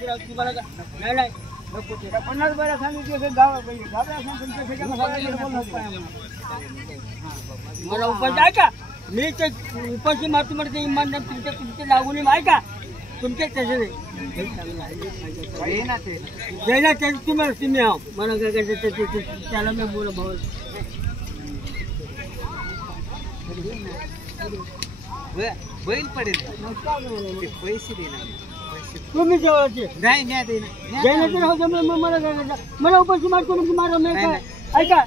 तुम्हाला नाही नाही नको ते 50 बारा सांगितले गाव मला उपास आहे का मी ते उपाशी मारतो म्हणजे ते इमानदार तुमच्या लागून आहे का तुमचे तसे नाही ना ते जैना ते तुम्ही आहो मला काय करायचं त्याला मी बोला भाऊ बैल पडेल पैसे देणार तुम्ही जेवायचे नाही न्या देणार जैना तर राहू दे मला काय करायचं मला उपाशी मारतो म्हणजे मारा नाही काय ऐका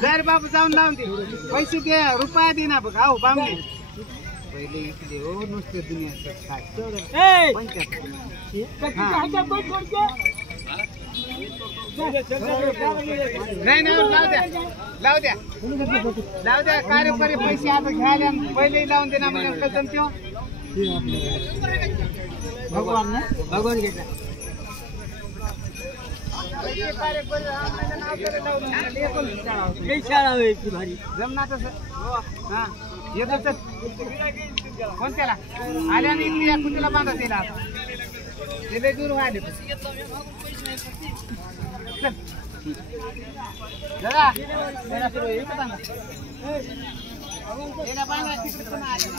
घर बाबू जाऊन लावून दे पैसे दे रुपया दे ना बघ आहो बामणे पहिले इकडे हो नुसते नाही लावू द्या कार्यकारी पैसे आता घ्यायला पहिले लावून दे ना म्हणजे जमतो भगवान घेतला शाळा व्हायची भारी जमना तसं हा येत कोणत्याला आल्याने इकडे या कुठेला बांधा दिला ते लय दूर व्हायले दादा